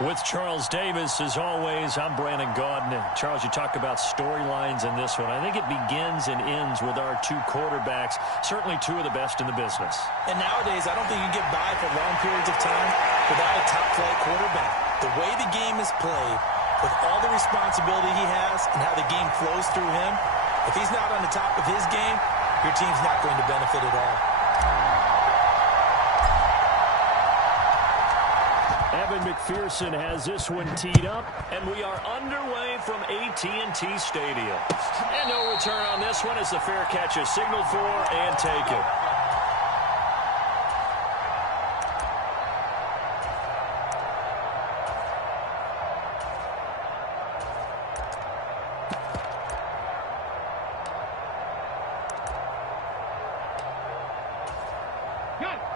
With Charles Davis, as always, I'm Brandon Gaudin. And Charles, you talk about storylines in this one. I think it begins and ends with our two quarterbacks, certainly two of the best in the business. And nowadays, I don't think you get by for long periods of time without a top-flight quarterback. The way the game is played, with all the responsibility he has and how the game flows through him, if he's not on the top of his game, your team's not going to benefit at all. Evan McPherson has this one teed up, and we are underway from AT&T Stadium. And no return on this one as the fair catch is signaled for and taken.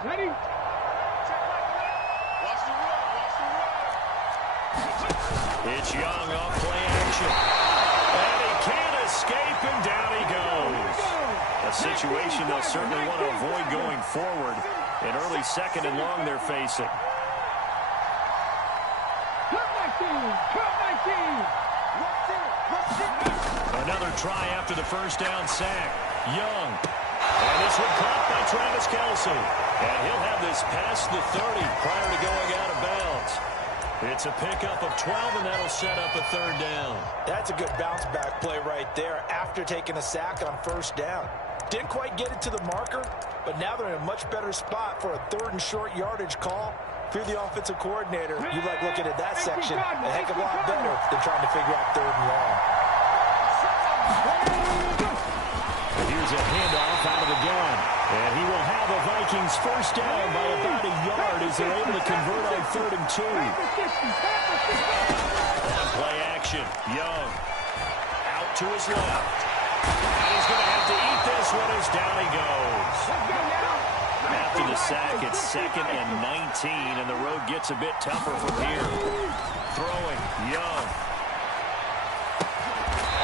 Ready? It's Young off play action. And he can't escape, and down he goes. A situation they'll certainly want to avoid going forward. An early second and long they're facing. Another try after the first down sack. Young. And this one caught by Travis Kelce. And he'll have this past the 30 prior to going out of bounds. It's a pickup of 12, and that'll set up a third down. That's a good bounce-back play right there after taking a sack on first down. Didn't quite get it to the marker, but now they're in a much better spot for a third and short yardage call. If you're the offensive coordinator, you like looking at that section a heck of a lot better than trying to figure out third and long. Here's a handoff out of the gun. And he will have the Vikings first down by about a yard as they're able to convert on 3rd and 2. On play action, Young out to his left. And he's going to have to eat this one as down he goes. After the sack, it's 2nd and 19, and the road gets a bit tougher from here. Throwing, Young.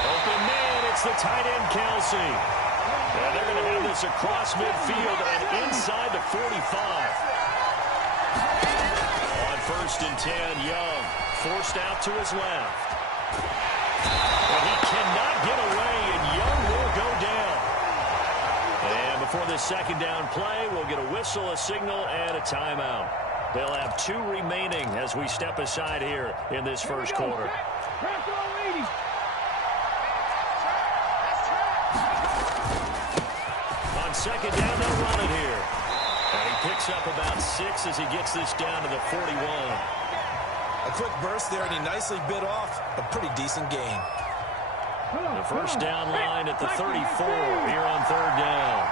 Open man, it's the tight end, Kelce. And they're going to have this across midfield and inside the 45. On 1st and 10, Young forced out to his left. And he cannot get away, and Young will go down. And before this second down play, we'll get a whistle, a signal, and a timeout. They'll have 2 remaining as we step aside here in this first quarter. Second down, they'll run it here. And he picks up about 6 as he gets this down to the 41. A quick burst there, and he nicely bit off a pretty decent gain. The first down line at the 34 here on 3rd down.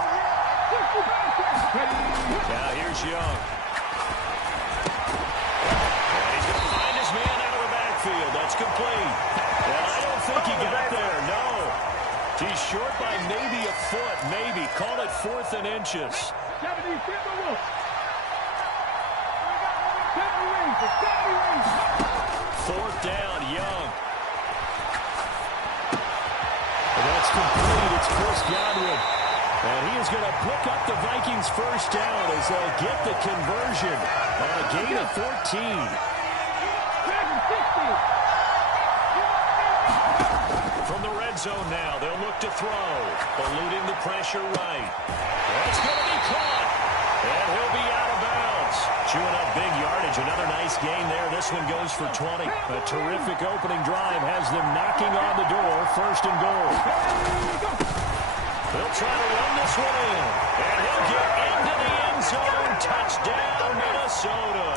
Now here's Young. And he's going to find his man out of the backfield. That's complete. And I don't think he got there, no. He's short by maybe a foot, maybe. Call it 4th and inches. 4th down, Young. And that's complete. It's Chris Godwin. And he is going to pick up the Vikings first down as they'll get the conversion on a gain of 14. From the red zone now, they'll look to throw. Eluding the pressure right. That's going to be caught. And he'll be out of bounds. Chewing up big yardage. Another nice gain there. This one goes for 20. A terrific opening drive has them knocking on the door. 1st and goal. They'll try to run this one in. And he'll get into the end zone. Touchdown, Minnesota.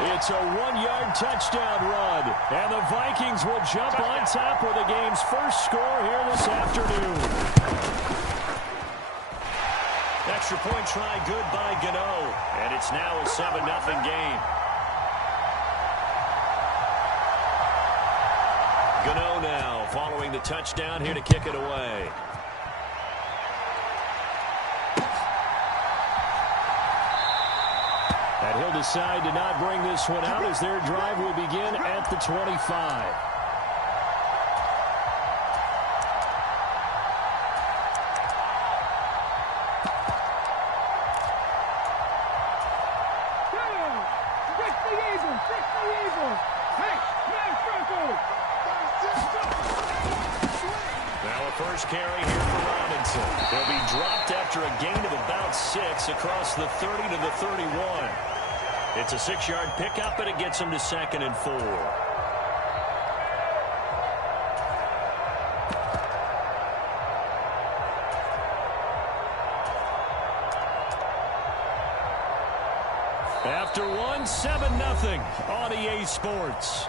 It's a 1-yard touchdown run, and the Vikings will jump on top with the game's first score here this afternoon. Extra point try good by Gano, and it's now a 7-0 game. Gano now following the touchdown here to kick it away. And he'll decide to not bring this one out as their drive will begin at the 25. first carry here for Robinson. He'll be dropped after a gain of about 6 across the 30 to the 31. It's a 6-yard pickup, and it gets him to 2nd and 4. After one, 7-0 on EA Sports.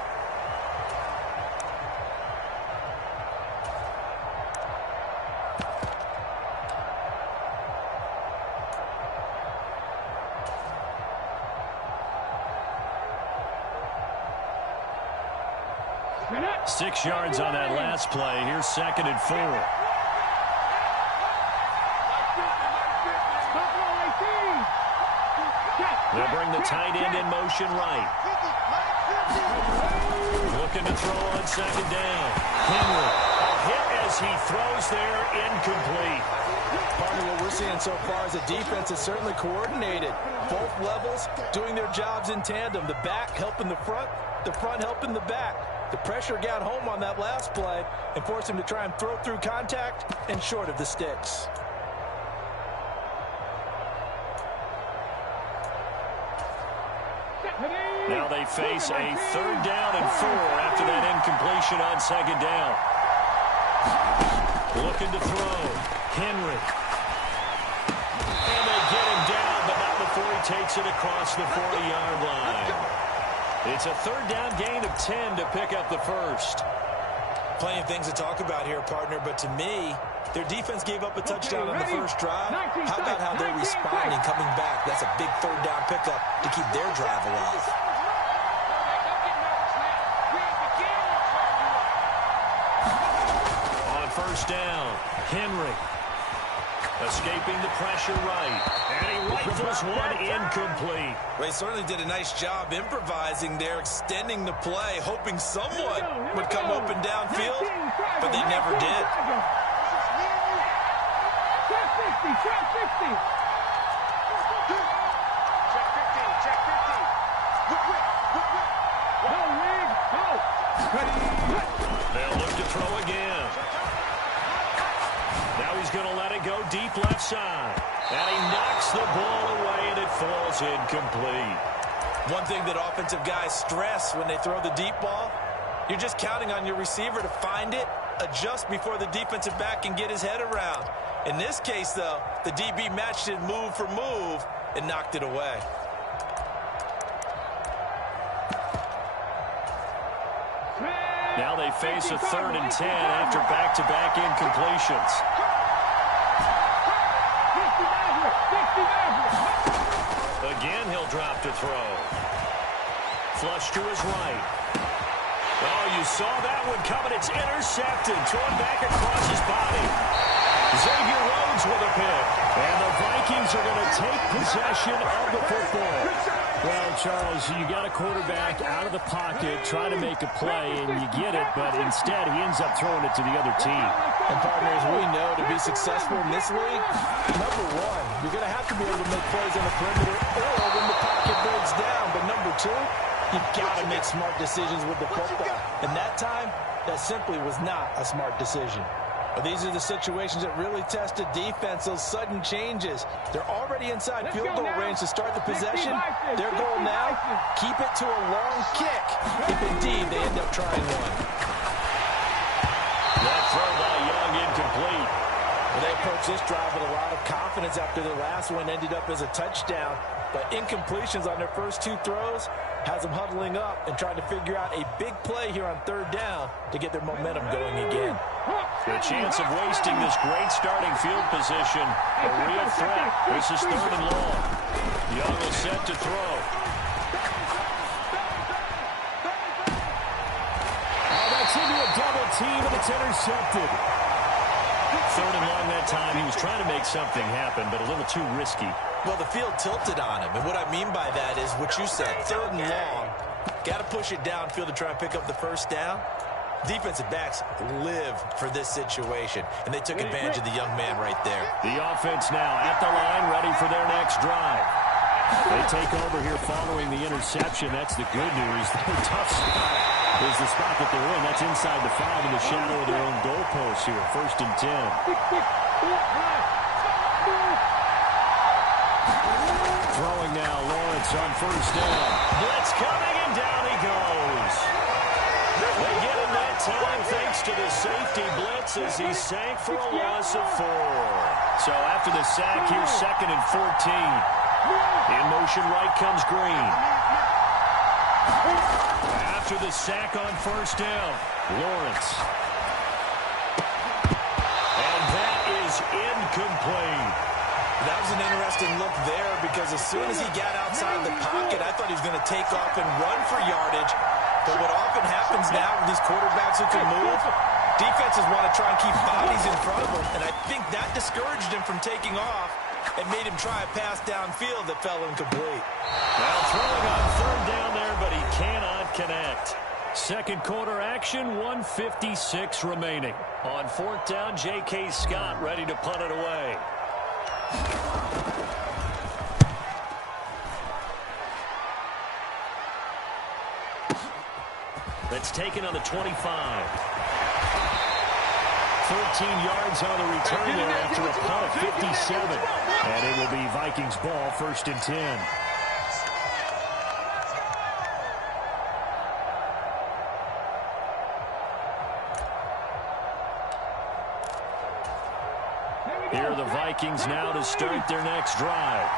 Six yards on that last play. Here's 2nd and 4. They'll bring the tight end in motion right. Looking to throw on 2nd down. Henry, a hit as he throws there, incomplete. Partner, what we're seeing so far is the defense is certainly coordinated. Both levels doing their jobs in tandem. The back helping the front helping the back. The pressure got home on that last play and forced him to try and throw through contact and short of the sticks. Now they face a 3rd down and 4 after that incompletion on 2nd down. Looking to throw. Henry. And they get him down, but not before he takes it across the 40-yard line. It's a 3rd down gain of 10 to pick up the first. Plenty of things to talk about here, partner, but to me, their defense gave up a touchdown on the first drive. How about how they're responding, coming back? That's a big 3rd down pickup to keep their drive alive. On 1st down, Henry. Escaping the pressure right. And he rifles one incomplete. Well, he certainly did a nice job improvising there, extending the play, hoping someone would come open downfield, but they never did. Check 50. They'll look to throw again. Now he's going to let it go deep left side. And he knocks the ball away, and it falls incomplete. One thing that offensive guys stress when they throw the deep ball, you're just counting on your receiver to find it, adjust before the defensive back can get his head around. In this case, though, the DB matched it move for move and knocked it away. Now they face a 3rd and 10 after back-to-back incompletions. Again, he'll drop to throw. Flush to his right. Oh, you saw that one coming. It's intercepted. Thrown back across his body. Xavier Rhodes with a pick. And the Vikings are going to take possession of the football. Well, Charles, you got a quarterback out of the pocket trying to make a play, and you get it, but instead he ends up throwing it to the other team. And partners, we know to be successful in this league, number one, you're going to have to be able to make plays on the perimeter or when the pocket breaks down. But number two, you've got to make smart decisions with the football. And that time, that simply was not a smart decision. But these are the situations that really test a defense, those sudden changes. They're already inside field goal range to start the possession. Their goal now, keep it to a long kick, if indeed they end up trying one. That throw by Young incomplete. Well, they approached this drive with a lot of confidence after their last one ended up as a touchdown. But incompletions on their first 2 throws has them huddling up and trying to figure out a big play here on 3rd down to get their momentum going again. The chance of wasting this great starting field position, a real threat. This is 3rd and long. Young is set to throw. Oh, that's into a double team, and it's intercepted. 3rd and long that time. He was trying to make something happen, but a little too risky. Well, the field tilted on him, and what I mean by that is what you said, 3rd and long. Got to push it downfield to try and pick up the first down. Defensive backs live for this situation, and they took advantage of the young man right there. The offense now at the line, ready for their next drive. They take over here following the interception. That's the good news. Tough spot is the spot that they're in. That's inside the 5 in the shadow of their own goalpost here. 1st and 10. Throwing now, Lawrence on 1st down. Blitz coming, and down he goes. They get him that time thanks to the safety blitz as he sank for a loss of 4. So after the sack, here's 2nd and 14. In motion right comes Green. After the sack on 1st down, Lawrence. And that is incomplete. That was an interesting look there because as soon as he got outside the pocket, I thought he was going to take off and run for yardage. But what often happens now with these quarterbacks who can move, defenses want to try and keep bodies in front of them. And I think that discouraged him from taking off and made him try a pass downfield that fell incomplete. Well, throwing on 3rd down there, but he cannot connect. 2nd quarter action, 1:56 remaining. On 4th down, J.K. Scott ready to punt it away. That's taken on the 25. 13 yards on the return there after a punt of 57. And it will be Vikings ball, 1st and 10. Here are the Vikings now to start their next drive.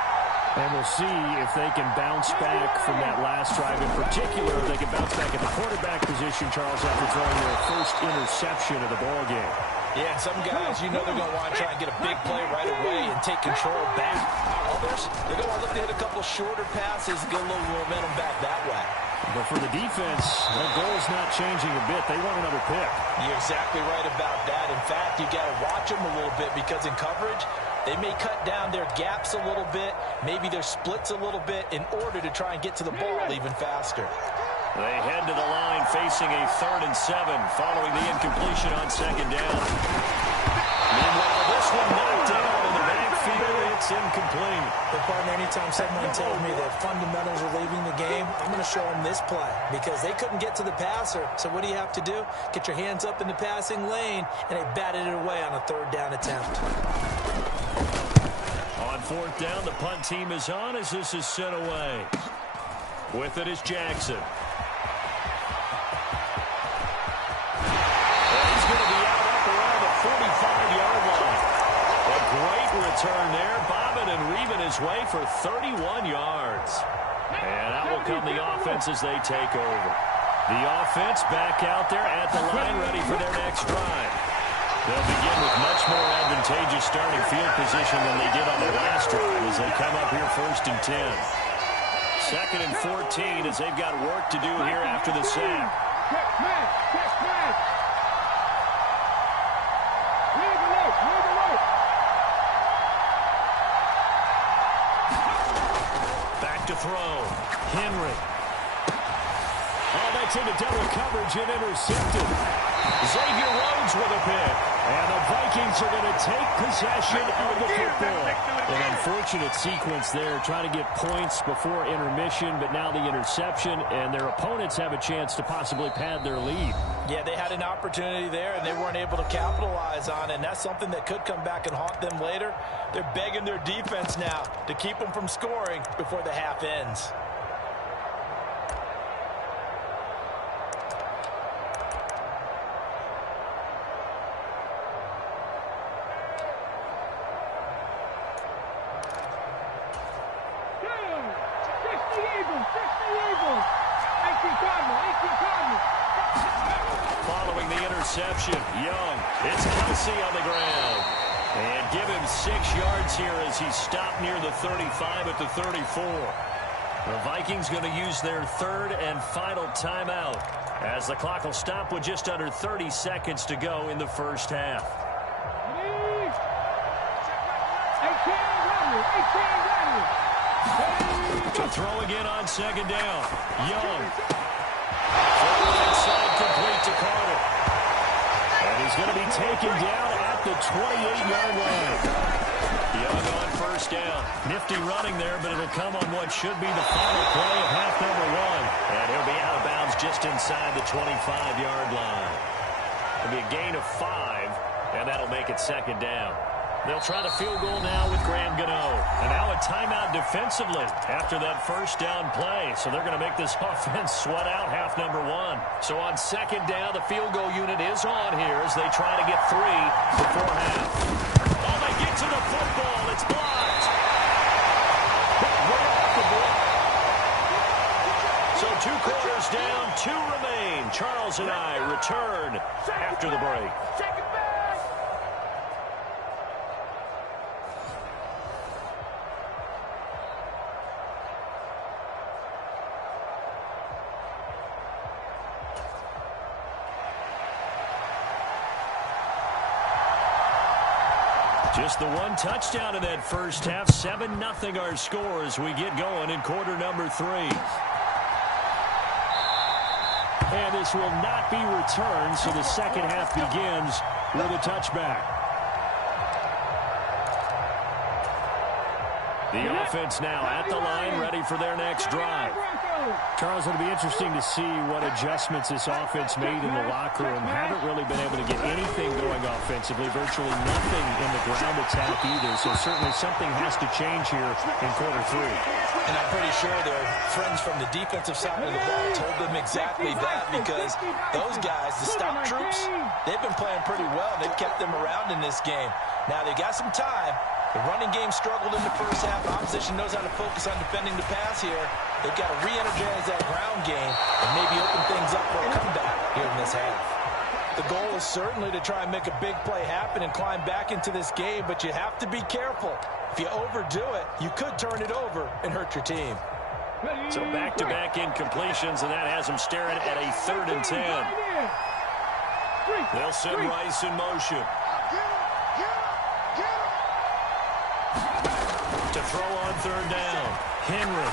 And we'll see if they can bounce back from that last drive. In particular, if they can bounce back at the quarterback position, Charles, after throwing their first interception of the ball game. Yeah, some guys, you know they're going to want to try and get a big play right away and take control back. Others, they're going to look to hit a couple shorter passes and get a little momentum back that way. But for the defense, the goal's not changing a bit. They want another pick. You're exactly right about that. In fact, you got to watch them a little bit because in coverage, they may cut down their gaps a little bit, maybe their splits a little bit in order to try and get to the ball even faster. They head to the line facing a 3rd and 7 following the incompletion on 2nd down. Meanwhile, this one knocked down in the backfield. It's incomplete. But partner, anytime someone tells me that fundamentals are leaving the game, I'm going to show them this play because they couldn't get to the passer. So what do you have to do? Get your hands up in the passing lane, and they batted it away on a 3rd down attempt. On 4th down, the punt team is on as this is sent away. With it is Jackson. And he's going to be out up around the 45-yard line. A great return there, bobbing and weaving his way for 31 yards. And out will come the offense as they take over. The offense back out there at the line, ready for their next drive. They'll begin with much more advantageous starting field position than they did on the last drive as they come up here 1st and 10. 2nd and 14 as they've got work to do here after the sack. Back to throw. Henry. Oh, that's into double coverage and intercepted. Xavier Rhodes with a pick. And the Vikings are going to take possession of the football. An unfortunate sequence there, trying to get points before intermission, but now the interception, and their opponents have a chance to possibly pad their lead. Yeah, they had an opportunity there, and they weren't able to capitalize on it, and that's something that could come back and haunt them later. They're begging their defense now to keep them from scoring before the half ends. Following the interception, Young. It's Kelsey on the ground. And give him 6 yards here as he stopped near the 35 at the 34. The Vikings going to use their 3rd and final timeout as the clock will stop with just under 30 seconds to go in the first half. To throw again on 2nd down. Young. Forward side complete to Carter. And he's going to be taken down at the 28-yard line. Young on first down. Nifty running there, but it'll come on what should be the final play of half number one. And he'll be out of bounds just inside the 25-yard line. It'll be a gain of 5, and that'll make it second down. They'll try the field goal now with Graham Gano. And now a timeout defensively after that first down play. So they're going to make this offense sweat out half number one. So on second down, the field goal unit is on here as they try to get 3 before half. Oh, they get to the football. It's blocked. Way off the block. So 2 quarters down, 2 remain. Charles and I return after the break. Just the 1 touchdown in that first half. 7-0 our score as we get going in quarter number 3. And this will not be returned, so the second half begins with a touchback. The offense now at the line, ready for their next drive. Charles, it'll be interesting to see what adjustments this offense made in the locker room. Haven't really been able to get anything going offensively, virtually nothing in the ground attack either. So certainly something has to change here in quarter 3. And I'm pretty sure their friends from the defensive side of the ball told them exactly that, because those guys, the stop troops, they've been playing pretty well. They've kept them around in this game. Now they got some time. The running game struggled in the first half. Opposition knows how to focus on defending the pass here. They've got to re-energize that ground game and maybe open things up for a comeback here in this half. The goal is certainly to try and make a big play happen and climb back into this game, but you have to be careful. If you overdo it, you could turn it over and hurt your team. So back-to-back incompletions, and that has them staring at a 3rd and 10. They'll send Rice in motion. To throw on 3rd down. Henry.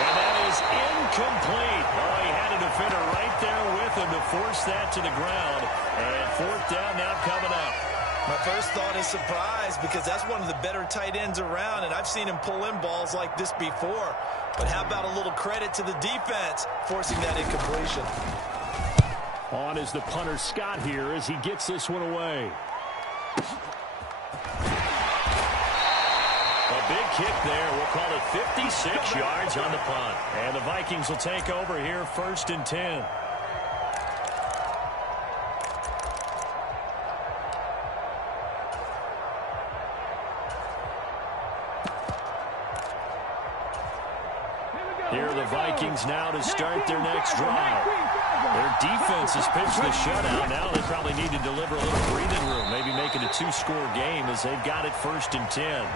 And that is incomplete. Oh, he had a defender right there with him to force that to the ground. And 4th down now coming up. My first thought is surprise, because that's one of the better tight ends around, and I've seen him pull in balls like this before. But how about a little credit to the defense forcing that incompletion? On is the punter Scott here as he gets this one away. A big kick there. We'll call it 56 yards on the punt. And the Vikings will take over here 1st and 10. Here are the Vikings now to start their next drive. Their defense has pitched the shutout. Now they probably need to deliver a little breathing room, maybe make it a 2-score game as they've got it 1st and 10.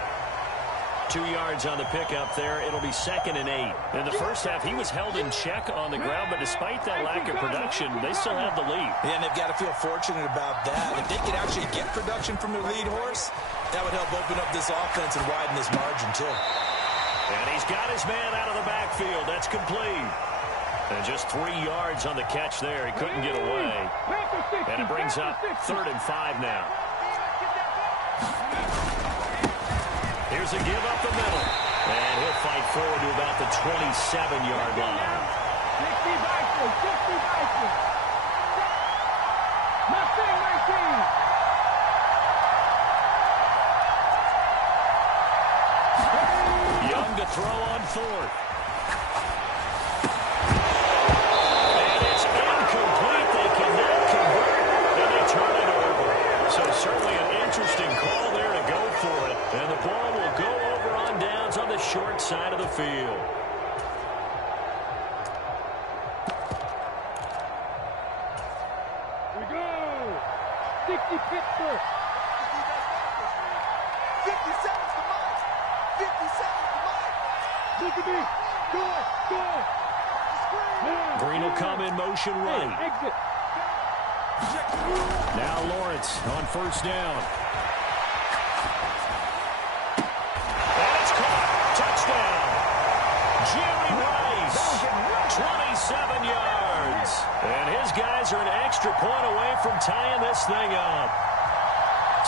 2 yards on the pickup there. It'll be 2nd and 8. In the first half, he was held in check on the ground, but despite that lack of production, they still have the lead. Yeah, and they've got to feel fortunate about that. If they could actually get production from their lead horse, that would help open up this offense and widen this margin too. And he's got his man out of the backfield. That's complete. And just 3 yards on the catch there. He couldn't get away. And it brings up 3rd and 5 now. Here's a give up the middle. And he'll fight forward to about the 27-yard line. Young to throw on 4th. And it's incomplete. They cannot convert, and they turn it over. So certainly an interesting call there to go for it. And the ball will go over on downs on the short side of the field. Here we go. 60 Pittsburgh. 57's the mark. 57's the mark. Look at me. Go. Green will come in motion right. Exit. Now Lawrence on 1st down. And it's caught. Touchdown. Jerry Rice. 27 yards. And his guys are an extra point away from tying this thing up.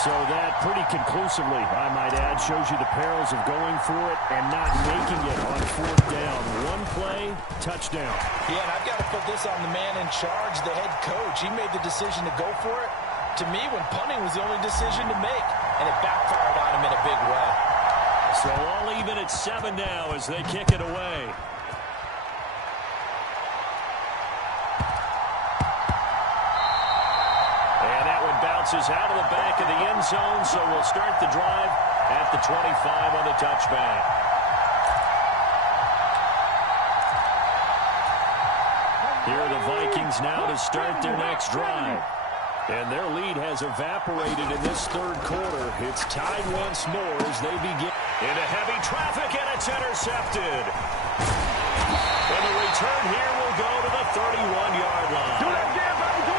So that pretty conclusively, I might add, shows you the perils of going for it and not making it on fourth down. One play, touchdown. Yeah, and I've got to put this on the man in charge, the head coach. He made the decision to go for it. To me, when punting was the only decision to make, and it backfired on him in a big way. So all even at 7 now as they kick it away. Bounces out of the back of the end zone, so we'll start the drive at the 25 on the touchback. Here are the Vikings now to start their next drive. And their lead has evaporated in this third quarter. It's tied once more as they begin. Into heavy traffic, and it's intercepted. And the return here will go to the 31-yard line.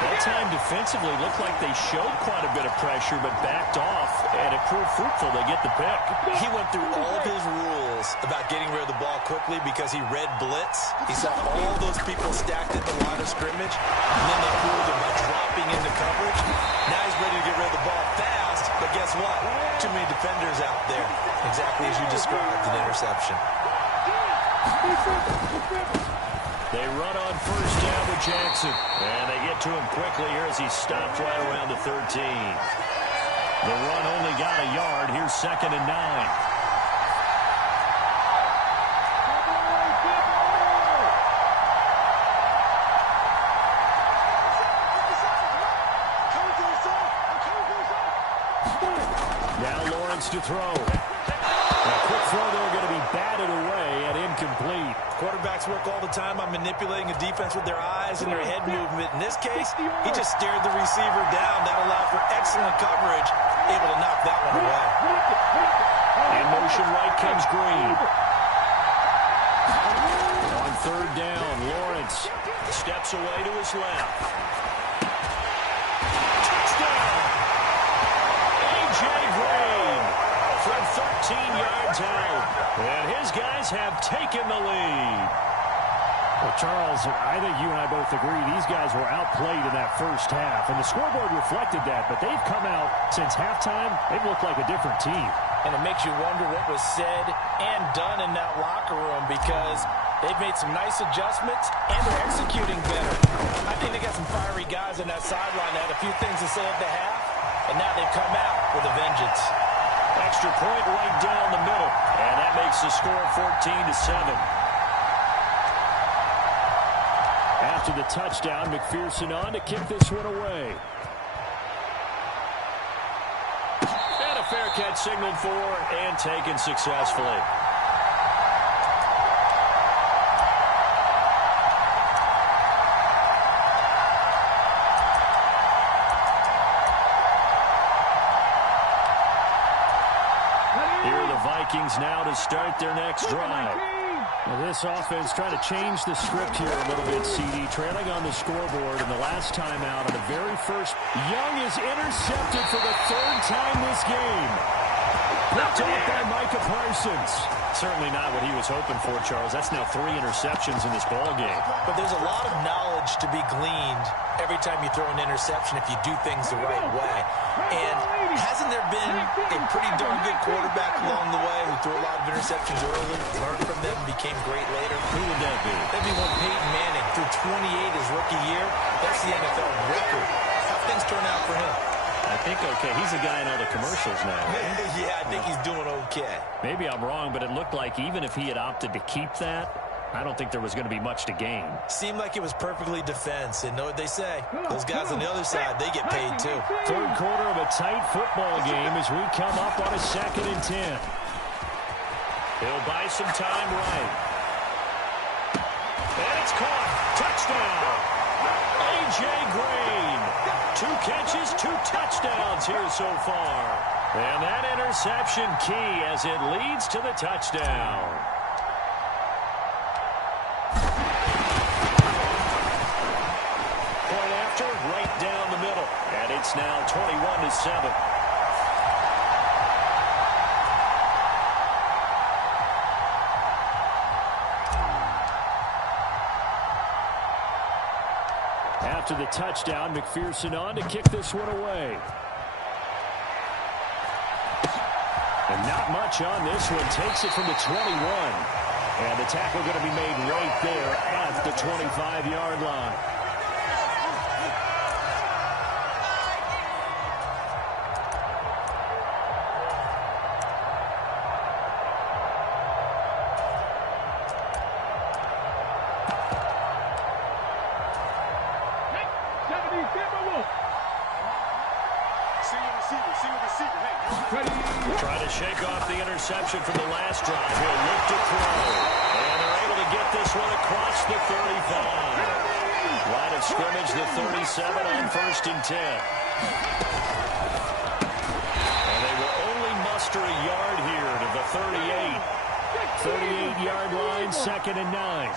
That time defensively looked like they showed quite a bit of pressure but backed off, and it proved fruitful. They get the pick. He went through all of his rules about getting rid of the ball quickly because he read blitz. He saw all those people stacked at the line of scrimmage, and then they fooled him by dropping into coverage. Now he's ready to get rid of the ball fast, but guess what? Too many defenders out there. Exactly as you described, an interception. They run on first down with Jackson. And they get to him quickly here as he stopped right around the 13. The run only got a yard. Here's 2nd and 9. Now Lawrence to throw. A quick throw there going to be batted away and incomplete. Quarterbacks work all the time on manipulating a defense with their eyes and their head movement. In this case, he just stared the receiver down. That allowed for excellent coverage, able to knock that one away. In motion right comes Green. On third down, Lawrence steps away to his left. Touchdown! A.J. Green from 13 yards out. And his guys have taken the lead. Well, Charles, I think you and I both agree these guys were outplayed in that first half, and the scoreboard reflected that, but they've come out since halftime. They've looked like a different team. And it makes you wonder what was said and done in that locker room because they've made some nice adjustments and they're executing better. I think they got some fiery guys on that sideline that had a few things to say at the half, and now they've come out with a vengeance. Extra point right down the middle, and that makes the score 14-7. After the touchdown, McPherson on to kick this one away. And a fair catch signaled for and taken successfully. Here are the Vikings now to start their next drive. Well, this offense trying to change the script here a little bit, CD. Trailing on the scoreboard in the last time out on the very first. Young is intercepted for the third time this game. Picked off by Micah Parsons. Certainly not what he was hoping for, Charles. That's now 3 interceptions in this ball game. But there's a lot of knowledge to be gleaned every time you throw an interception if you do things the right way. And hasn't there been a pretty darn good quarterback along the way who threw a lot of interceptions early, learned from them, and became great later? Who would that be? That'd be one Peyton Manning threw 28 his rookie year. That's the NFL record. How things turn out for him? I think okay. He's a guy in all the commercials now. Right? Yeah, I think he's doing okay. Maybe I'm wrong, but it looked like even if he had opted to keep that, I don't think there was going to be much to gain. Seemed like it was perfectly defense, and know what they say. Those guys on the other side, they get paid too. Third quarter of a tight football game as we come up on a 2nd and 10. He'll buy some time right. And it's caught. Touchdown. A.J. Green. 2 catches, 2 touchdowns here so far. And that interception key as it leads to the touchdown. Point after, right down the middle. And it's now 21-7. After the touchdown, McPherson on to kick this one away. And not much on this one. Takes it from the 21. And the tackle going to be made right there at the 25-yard line. Trying to shake off the interception from the last drive. He'll look to throw. And they're able to get this one across the 35. Line of scrimmage, the 37 on 1st and 10. And they will only muster a yard here to the 38. 38-yard line, 2nd and 9.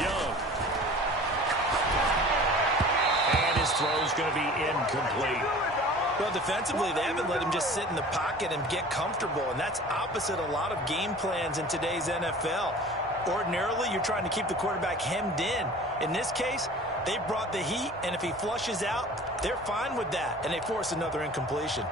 Young. And his throw's going to be incomplete. Well, defensively, they haven't let him just sit in the pocket and get comfortable, and that's opposite a lot of game plans in today's NFL. Ordinarily, you're trying to keep the quarterback hemmed in. In this case, they brought the heat, and if he flushes out, they're fine with that, and they force another incompletion.